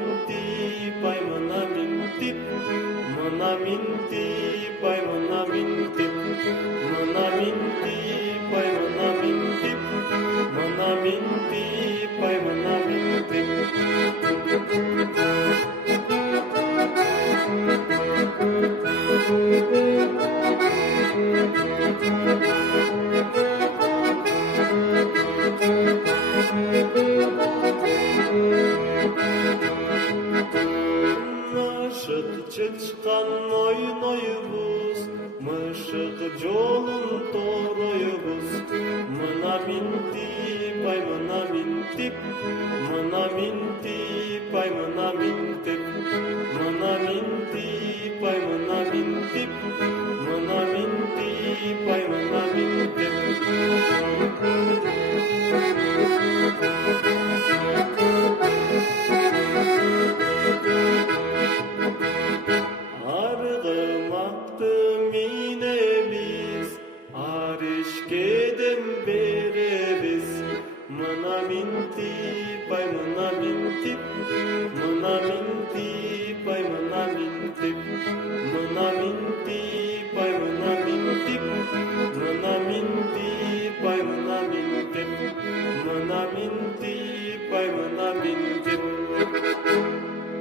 mintip, ay mına mintip, mına mintip, ay mına mintip, mına mintip, ay mına mintip, mına mintip, ay mına mintip. Мышык чычкан ойнойбуз, мышык жолун тооройбуз. Мына минтип, ай мына минтип, мына минтип, ай мына минтип, мына минтип, ай мына минтип, мына минтип, ай мына минтип. Аргымакты минебиз, аришкеден беребиз. Мына минтип, ай мына минтип, мына минтип.